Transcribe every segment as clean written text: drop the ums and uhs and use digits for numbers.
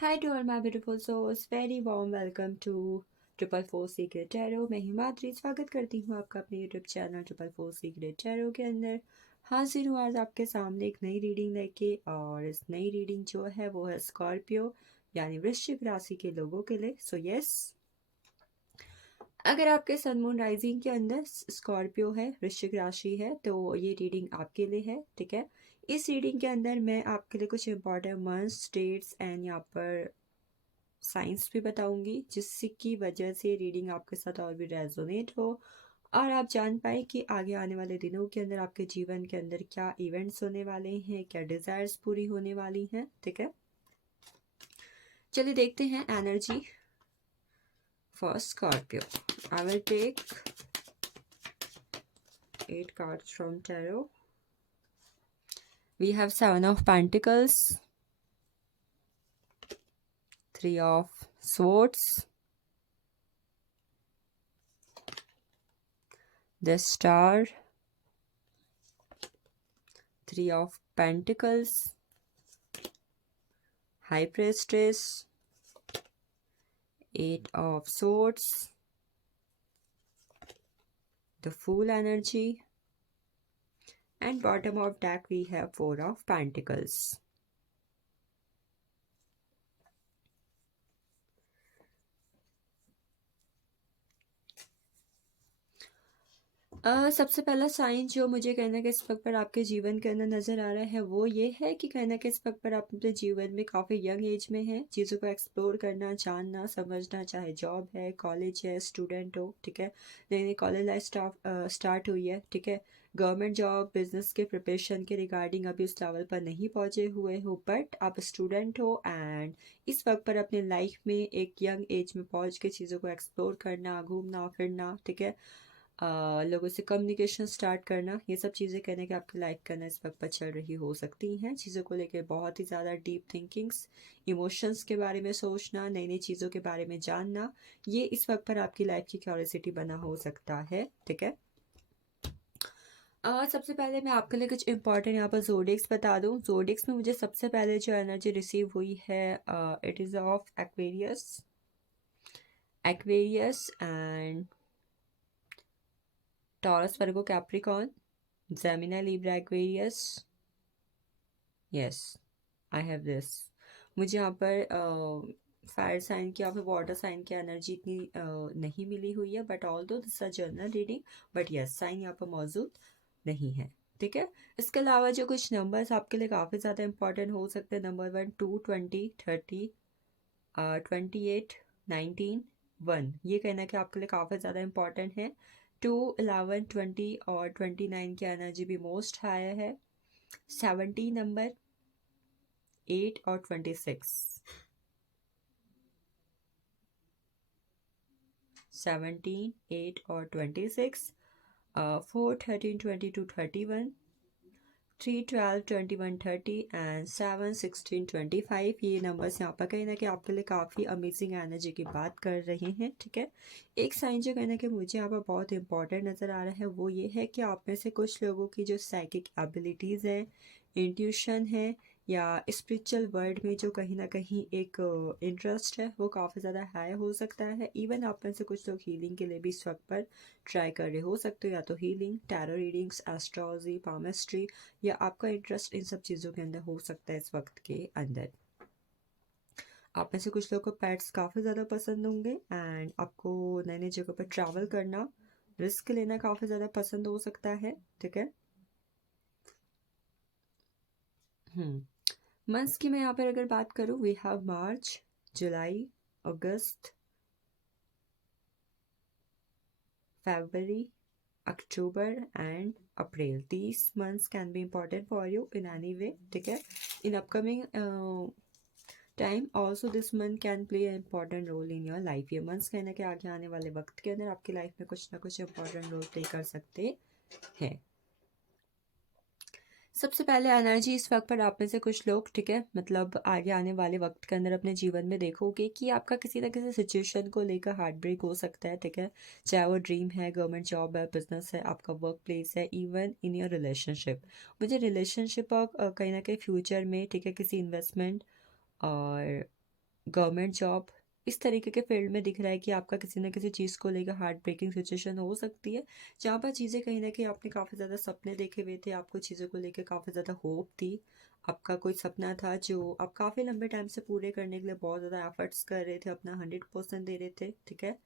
Hi to all my beautiful souls, very warm welcome to triple four secret tarot. मैं हिमाद्री स्वागत करती हूँ आपका अपने YouTube channel triple four secret tarot के अंदर। हाजिर हूँ आज आपके सामने एक नई रीडिंग लेके, और इस नई रीडिंग जो है वो है स्कॉर्पियो यानी वृश्चिक राशि के लोगों के लिए। सो यस, अगर आपके सन मून राइजिंग के अंदर स्कॉर्पियो है, वृश्चिक राशि है, तो ये रीडिंग आपके लिए है। ठीक है, इस रीडिंग के अंदर मैं आपके लिए कुछ इंपॉर्टेंट मंथ्स, डेट्स एंड यहाँ पर साइंस भी बताऊंगी, जिसकी वजह से रीडिंग आपके साथ और भी रेजोनेट हो और आप जान पाए कि आगे आने वाले दिनों के अंदर आपके जीवन के अंदर क्या इवेंट्स होने वाले हैं, क्या डिजायर्स पूरी होने वाली हैं। ठीक है, चलिए देखते हैं energy for Scorpio. I will take 8 cards from tarot. We have 7 of Pentacles, 3 of Swords, the Star, 3 of Pentacles, High Priestess, 8 of Swords, the Fool energy, and bottom of deck we have 4 of Pentacles. सबसे पहला sign जो मुझे कहना कि इस वक्त पर आपके जीवन के अंदर नज़र आ रहा है वो ये है कि कहना कि इस वक्त पर आप अपने जीवन में काफ़ी यंग एज में हैं, चीज़ों को एक्सप्लोर करना, जानना, समझना, चाहे जॉब है, कॉलेज है, स्टूडेंट हो। ठीक है, नई नई कॉलेज लाइफ स्टार्ट हुई है। ठीक है, गवर्नमेंट जॉब, बिजनेस के प्रिपरेशन के रिगार्डिंग अभी उस लेवल पर नहीं पहुंचे हुए हो, बट आप स्टूडेंट हो एंड इस वक्त पर अपने लाइफ में एक यंग एज में पहुंच के चीज़ों को एक्सप्लोर करना, घूमना फिरना, ठीक है, लोगों से कम्युनिकेशन स्टार्ट करना, ये सब चीज़ें कहने के आपकी लाइफ के अंदर इस वक्त पर चल रही हो सकती हैं। चीज़ों को लेकर बहुत ही ज़्यादा डीप थिंकिंग्स, इमोशंस के बारे में सोचना, नई नई चीज़ों के बारे में जानना, ये इस वक्त पर आपकी लाइफ की क्यूरियोसिटी बना हो सकता है। ठीक है, सबसे पहले मैं आपके लिए कुछ इंपॉर्टेंट यहाँ पर जोडिक्स बता दूँ। जोडिक्स में मुझे सबसे पहले जो एनर्जी रिसीव हुई है, it is of Aquarius, Aquarius and taurus, Virgo, Capricorn, Gemini, Libra, Aquarius. Yes, I have this. मुझे यहाँ पर फायर साइन की या फिर वाटर साइन की एनर्जी इतनी नहीं मिली हुई है, but although this a general reading, but yes sign यहाँ पर मौजूद नहीं है। ठीक है, इसके अलावा जो कुछ नंबर्स आपके लिए काफ़ी ज़्यादा इंपॉर्टेंट हो सकते हैं, नंबर 1, 2, 20, 30, 28, 19, 1, ये कहना कि आपके लिए काफ़ी ज़्यादा इंपॉर्टेंट है। 2, 11, 20 और 29 की एनर्जी भी मोस्ट हाई है। 70 नंबर, 8 और 26, 17, 8 और 26, 4, 13, 22, 31, 3, 12, 21, 30 एंड 7, 16, 25, ये नंबर्स यहाँ पर कहीं ना कि आपके लिए काफ़ी अमेजिंग एनर्जी की बात कर रहे हैं। ठीक है, एक साइन जो कहना कि मुझे यहाँ पर बहुत इंपॉर्टेंट नज़र आ रहा है वो ये है कि आप में से कुछ लोगों की जो साइकिक एबिलिटीज़ हैं, इंट्यूशन है, या स्पिरिचुअल वर्ल्ड में जो कहीं ना कहीं एक इंटरेस्ट है वो काफ़ी ज़्यादा हाई हो सकता है। इवन आप में से कुछ लोग हीलिंग के लिए भी इस वक्त पर ट्राई कर रहे हो सकते हो, या तो healing, tarot readings, astrology, palmistry, या आपका इंटरेस्ट इन सब चीज़ों के अंदर हो सकता है इस वक्त के अंदर। आप में से कुछ लोगों को पेट्स काफ़ी ज़्यादा पसंद होंगे एंड आपको नई नई जगह पर ट्रैवल करना, रिस्क लेना काफ़ी ज़्यादा पसंद हो सकता है। ठीक है, मंथ्स की मैं यहाँ पर अगर बात करूँ, we have March, July, August, February, October and April. These months can be important for you in any way. ठीक है, in upcoming time also this month can play an important role in your life. ये months कहना कि आगे आने वाले वक्त के अंदर आपकी लाइफ में कुछ ना कुछ इंपॉर्टेंट रोल प्ले कर सकते हैं। सबसे पहले एनर्जी इस वक्त पर आप में से कुछ लोग, ठीक है, मतलब आगे आने वाले वक्त के अंदर अपने जीवन में देखोगे कि आपका किसी ना किसी सिचुएशन को लेकर हार्ट ब्रेक हो सकता है। ठीक है, चाहे वो ड्रीम है, गवर्नमेंट जॉब है, बिजनेस है, आपका वर्क प्लेस है, इवन इन योर रिलेशनशिप। मुझे रिलेशनशिप और कहीं ना कहीं फ्यूचर में, ठीक है, किसी इन्वेस्टमेंट और गवर्नमेंट जॉब, इस तरीके के फील्ड में दिख रहा है कि आपका किसी न किसी चीज़ को लेकर हार्ट ब्रेकिंग सिचुएशन हो सकती है, जहाँ पर चीज़ें कहीं ना कहीं आपने काफ़ी ज़्यादा सपने देखे हुए थे, आपको चीज़ों को लेकर काफ़ी ज़्यादा होप थी, आपका कोई सपना था जो आप काफ़ी लंबे टाइम से पूरे करने के लिए बहुत ज़्यादा एफर्ट्स कर रहे थे, अपना 100% दे रहे थे, ठीक है।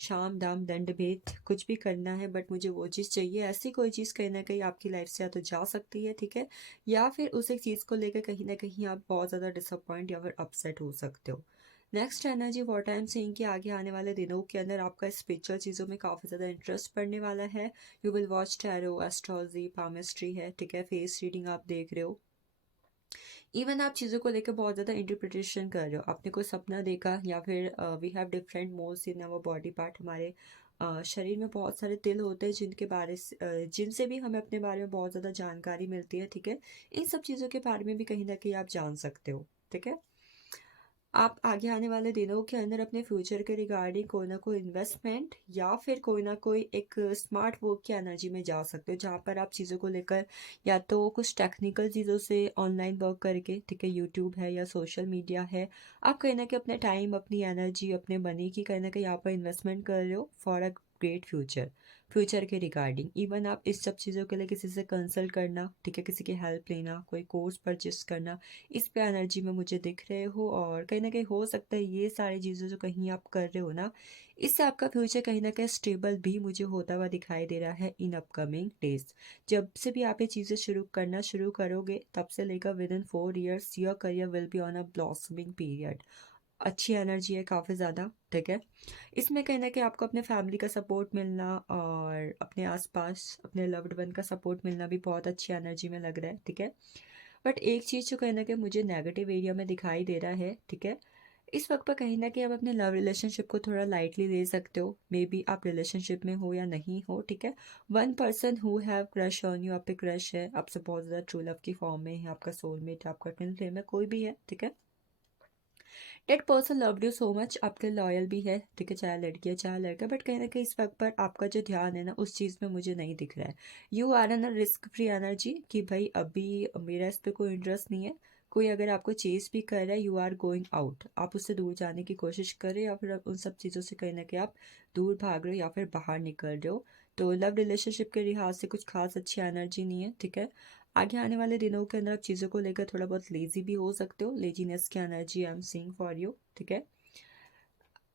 शाम दाम दंड भेद कुछ भी करना है, बट मुझे वो चीज़ चाहिए, ऐसी कोई चीज़ कहीं ना कहीं आपकी लाइफ से या तो जा सकती है, ठीक है, या फिर उस एक चीज़ को लेकर कहीं ना कहीं आप बहुत ज़्यादा डिसअपॉइंट या फिर अपसेट हो सकते हो। Next energy what I am saying कि आगे आने वाले दिनों के अंदर आपका स्पिरिचुअल चीज़ों में काफ़ी ज़्यादा इंटरेस्ट पड़ने वाला है। You will watch tarot, astrology, palmistry है, ठीक है, फेस रीडिंग आप देख रहे हो, इवन आप चीज़ों को लेकर बहुत ज़्यादा इंटरप्रिटेशन कर रहे हो, आपने कोई सपना देखा, या फिर we have different modes in our body part, हमारे शरीर में बहुत सारे तिल होते हैं जिनके बारे से जिनसे भी हमें अपने बारे में बहुत ज़्यादा जानकारी मिलती है, ठीक है। इन सब चीज़ों के बारे में भी कहीं ना कहीं आप जान सकते हो, ठीक है। आप आगे आने वाले दिनों के अंदर अपने फ्यूचर के रिगार्डिंग कोई ना कोई इन्वेस्टमेंट या फिर कोई ना कोई एक स्मार्ट वर्क की एनर्जी में जा सकते हो, जहाँ पर आप चीज़ों को लेकर या तो कुछ टेक्निकल चीज़ों से ऑनलाइन वर्क करके, ठीक है, यूट्यूब है या सोशल मीडिया है, आप कहीं ना कहीं अपने टाइम, अपनी एनर्जी, अपने मनी की कहीं ना कहीं यहाँ पर इन्वेस्टमेंट कर रहे हो for a great future, future के रिगार्डिंग। इवन आप इस सब चीज़ों के लिए किसी से कंसल्ट करना, ठीक है, किसी की हेल्प लेना, कोई कोर्स परचेस करना, इस पे एनर्जी में मुझे दिख रहे हो, और कहीं ना कहीं हो सकता है ये सारी चीज़ें जो कहीं आप कर रहे हो ना, इससे आपका फ्यूचर कहीं ना कहीं स्टेबल भी मुझे होता हुआ दिखाई दे रहा है इन अपकमिंग डेज। जब से भी आप ये चीज़ें शुरू करोगे, तब से लेकर with in 4 years your career will be on a blossoming period. अच्छी एनर्जी है काफ़ी ज़्यादा, ठीक है। इसमें कहीं ना कहीं आपको अपने फैमिली का सपोर्ट मिलना और अपने आसपास अपने लव्ड वन का सपोर्ट मिलना भी बहुत अच्छी एनर्जी में लग रहा है, ठीक है। बट एक चीज़ जो कहीं ना कहीं मुझे नेगेटिव एरिया में दिखाई दे रहा है, ठीक है, इस वक्त पर कहीं ना कहीं आप अपने लव रिलेशनशिप को थोड़ा लाइटली ले सकते हो, मे बी आप रिलेशनशिप में हो या नहीं हो, ठीक है। One person who have crush on you, आप पे क्रश है, आपसे बहुत ज़्यादा ट्रू लव की फॉर्म में है, आपका सोलमेट, आपका ट्विन फ्लेम है, कोई भी है, ठीक है। That person loved you so much, आपके लॉयल भी है, ठीक है, चाहे लड़की है चाहे लड़का, बट कहीं ना कहीं इस वक्त पर आपका जो ध्यान है ना उस चीज़ में मुझे नहीं दिख रहा है। You are an risk free energy कि भाई अभी मेरा इस पर कोई इंटरेस्ट नहीं है, कोई अगर आपको चेज भी कर रहा है, यू आर गोइंग आउट, आप उससे दूर जाने की कोशिश कर रहे हो, या फिर आप उन सब चीज़ों से कहीं ना कहीं आप दूर भाग रहे हो या फिर बाहर निकल रहे हो। तो लव रिलेशनशिप के लिहाज से कुछ खास अच्छी एनर्जी नहीं है, ठीक है। आगे आने वाले दिनों के अंदर आप चीज़ों को लेकर थोड़ा बहुत लेजी भी हो सकते हो, लेजीनेस की energy I am seeing for you, ठीक है।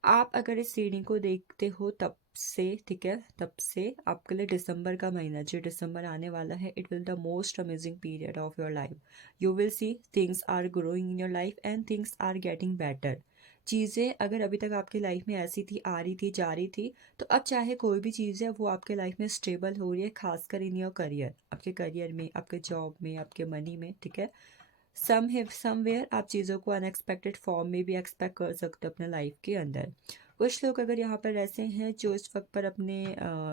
आप अगर इस रीडिंग को देखते हो तब से, ठीक है, तब से आपके लिए दिसंबर का महीना, जो दिसंबर आने वाला है, it will the most amazing period of your life. You will see things are growing in your life and things are getting better. चीज़ें अगर अभी तक आपकी लाइफ में ऐसी थी, आ रही थी, जा रही थी, तो अब चाहे कोई भी चीज़ है वो आपके लाइफ में स्टेबल हो रही है, खासकर इन योर करियर, आपके करियर में, आपके जॉब में, आपके मनी में, ठीक है। समवेयर आप चीज़ों को अनएक्सपेक्टेड फॉर्म में भी एक्सपेक्ट कर सकते हो अपने लाइफ के अंदर। कुछ लोग अगर यहाँ पर ऐसे हैं जो इस वक्त पर अपने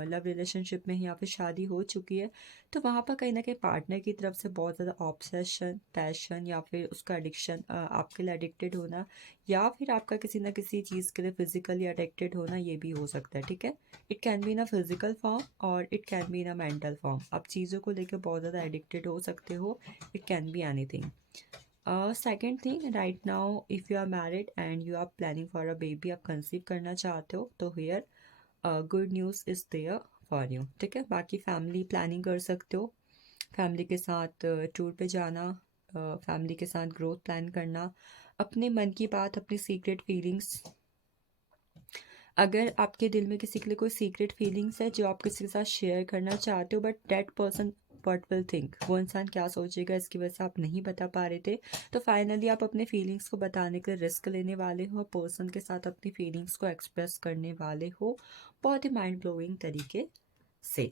लव रिलेशनशिप में या फिर शादी हो चुकी है, तो वहाँ पर कहीं ना कहीं पार्टनर की तरफ से बहुत ज़्यादा ऑब्सेशन, पैशन या फिर उसका एडिक्शन, आपके लिए एडिक्टेड होना, या फिर आपका किसी ना किसी चीज़ के लिए फिजिकली एडिक्टेड होना, ये भी हो सकता है, ठीक है। It can be in a physical form और it can be in a mental form, आप चीज़ों को लेकर बहुत ज़्यादा एडिक्टेड हो सकते हो, it can be anything. Second thing, right now if you are married and you are planning for a baby, आप कंसीव करना चाहते हो, तो here good news is there for you, ठीक है। बाकी फैमिली प्लानिंग कर सकते हो, फैमिली के साथ टूर पे जाना, फैमिली के साथ ग्रोथ प्लान करना, अपने मन की बात, अपनी सीक्रेट फीलिंग्स, अगर आपके दिल में किसी के लिए कोई सीक्रेट फीलिंग्स है जो आप किसी के साथ शेयर करना चाहते हो, but that person what will think, वो इंसान क्या सोचेगा, इसकी वजह से आप नहीं बता पा रहे थे, तो फाइनली आप अपने फीलिंग्स को बताने के लिए रिस्क लेने वाले हो, पर्सन के साथ अपनी फीलिंग्स को एक्सप्रेस करने वाले हो, बहुत ही माइंड ब्लोइंग तरीके से।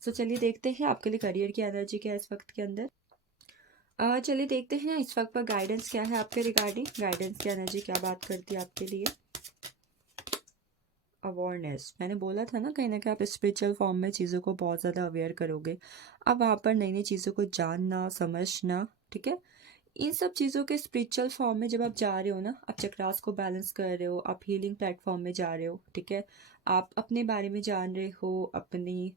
सो चलिए देखते हैं आपके लिए करियर की एनर्जी क्या है इस वक्त के अंदर। चलिए देखते हैं इस वक्त पर गाइडेंस क्या है आपके रिगार्डिंग, गाइडेंस की एनर्जी क्या बात करती है आपके लिए। अवेयरनेस, मैंने बोला था ना कहीं ना कहीं आप स्पिरिचुअल फॉर्म में चीज़ों को बहुत ज़्यादा अवेयर करोगे, अब वहाँ पर नई नई चीज़ों को जानना समझना, ठीक है। इन सब चीज़ों के स्पिरिचुअल फॉर्म में जब आप जा रहे हो ना, आप चक्रास को बैलेंस कर रहे हो, आप हीलिंग प्लेटफॉर्म में जा रहे हो, ठीक है, आप अपने बारे में जान रहे हो, अपनी,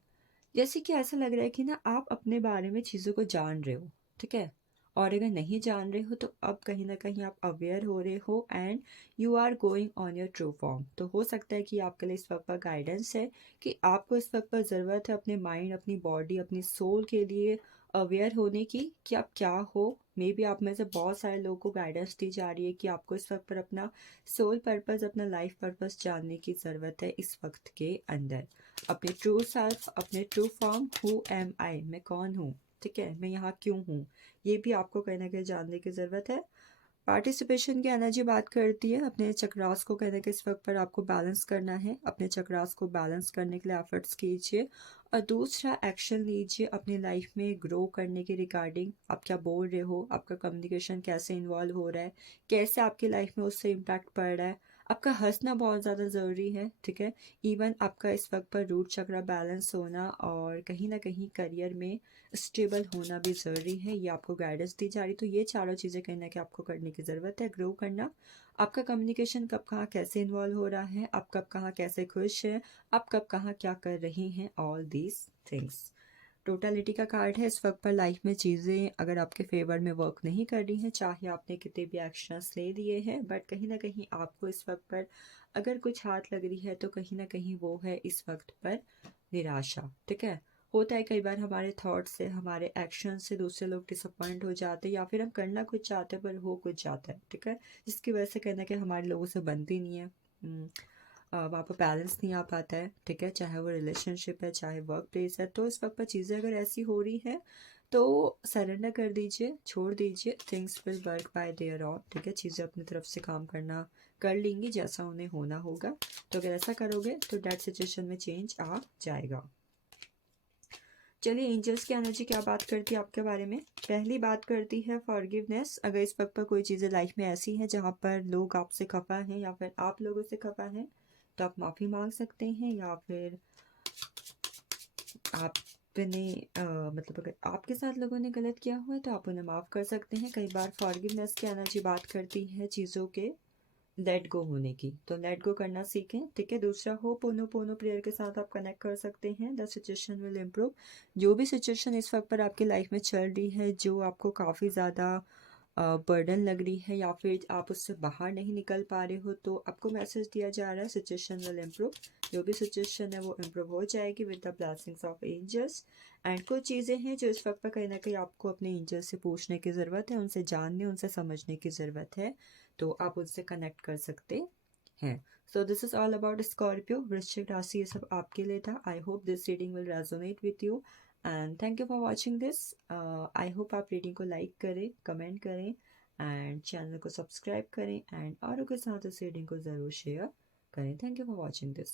जैसे कि ऐसा लग रहा है कि ना आप अपने बारे में चीज़ों को जान रहे हो, ठीक है, और अगर नहीं जान रहे हो तो अब कहीं ना कहीं आप अवेयर हो रहे हो and you are going on your true form. तो हो सकता है कि आपके लिए इस वक्त पर गाइडेंस है कि आपको इस वक्त पर ज़रूरत है अपने माइंड, अपनी बॉडी, अपनी सोल के लिए अवेयर होने की कि आप क्या हो। मे बी आप में से बहुत सारे लोगों को गाइडेंस दी जा रही है कि आपको इस वक्त पर अपना सोल पर्पस, अपना लाइफ पर्पस जानने की ज़रूरत है इस वक्त के अंदर। अपने ट्रू सेल्फ, अपने ट्रू फॉर्म, हु एम आई, मैं कौन हूँ, ठीक है, मैं यहाँ क्यों हूँ, ये भी आपको कहीं ना कहीं जानने की ज़रूरत है। पार्टिसिपेशन की एनर्जी बात करती है अपने चक्रास को कहीं ना कहीं इस वक्त पर आपको बैलेंस करना है। अपने चक्रास को बैलेंस करने के लिए एफर्ट्स कीजिए और दूसरा एक्शन लीजिए अपनी लाइफ में ग्रो करने के रिगार्डिंग। आप क्या बोल रहे हो, आपका कम्युनिकेशन कैसे इन्वॉल्व हो रहा है, कैसे आपकी लाइफ में उससे इम्पैक्ट पड़ रहा है। आपका हंसना बहुत ज़्यादा ज़रूरी है, ठीक है। इवन आपका इस वक्त पर रूट चक्रा बैलेंस होना और कहीं ना कहीं करियर में स्टेबल होना भी ज़रूरी है, ये आपको गाइडेंस दी जा रही। तो ये चारों चीज़ें कहीं ना कहीं आपको करने की ज़रूरत है। ग्रो करना, आपका कम्युनिकेशन कब कहाँ कैसे इन्वॉल्व हो रहा है, आप कब कहाँ कैसे खुश हैं, आप कब कहाँ क्या कर रही हैं, ऑल दीज थिंग्स। टोटलिटी का कार्ड है। इस वक्त पर लाइफ में चीज़ें अगर आपके फेवर में वर्क नहीं कर रही हैं, चाहे आपने कितने भी एक्शंस ले लिए हैं, बट कहीं ना कहीं आपको इस वक्त पर अगर कुछ हाथ लग रही है तो कहीं ना कहीं वो है इस वक्त पर निराशा, ठीक है। होता है कई बार हमारे थॉट से, हमारे एक्शन से दूसरे लोग डिसअपॉइंट हो जाते हैं या फिर हम करना कुछ चाहते हैं पर हो कुछ जाता है, ठीक है, जिसकी वजह से कहना कि हमारे लोगों से बनती नहीं है। वहाँ पर बैलेंस नहीं आ पाता है, ठीक है, चाहे वो रिलेशनशिप है, चाहे वर्क प्लेस है। तो इस वक्त पर चीज़ें अगर ऐसी हो रही है तो सरेंडर कर दीजिए, छोड़ दीजिए। Things will work by there on, ठीक है, चीज़ें अपनी तरफ से काम करना कर लेंगी जैसा उन्हें होना होगा। तो अगर ऐसा करोगे तो डेट सिचुएशन में चेंज आ जाएगा। चलिए, एंजल्स की एनर्जी क्या बात करती है आपके बारे में। पहली बात करती है फॉरगिवनेस। अगर इस वक्त पर कोई चीज़ें लाइफ में ऐसी हैं जहाँ पर लोग आपसे खफा हैं या फिर आप लोगों से खफा हैं तो आप माफ़ी मांग सकते हैं, या फिर आपने मतलब अगर आपके साथ लोगों ने गलत किया हुआ है तो आप उन्हें माफ़ कर सकते हैं। कई बार फॉरगिवनेस की एनर्जी बात करती है चीज़ों के लेट गो होने की, तो लेट गो करना सीखें, ठीक है। दूसरा, हो पोनो पोनो प्रेयर के साथ आप कनेक्ट कर सकते हैं। The situation will improve. जो भी सिचुएशन इस वक्त पर आपकी लाइफ में चल रही है, जो आपको काफ़ी ज़्यादा बर्डन लग रही है या फिर आप उससे बाहर नहीं निकल पा रहे हो, तो आपको मैसेज दिया जा रहा है सिचुएशन विल इम्प्रूव। जो भी सिचुएशन है वो इम्प्रूव हो जाएगी with the blessings of angels. And कुछ चीज़ें हैं जो इस वक्त पर कहीं ना कहीं आपको अपने एंजल से पूछने की ज़रूरत है, उनसे जानने, उनसे समझने की ज़रूरत है, तो आप उनसे कनेक्ट कर सकते हैं। So this is all about Scorpio, वृश्चिक राशि, ये सब आपके लिए था। I hope this reading will resonate with you and thank you for watching this. I hope आप रीडिंग को लाइक करें, कमेंट करें एंड चैनल को सब्सक्राइब करें एंड औरों के साथ इस रीडिंग को ज़रूर शेयर करें। Thank you for watching this.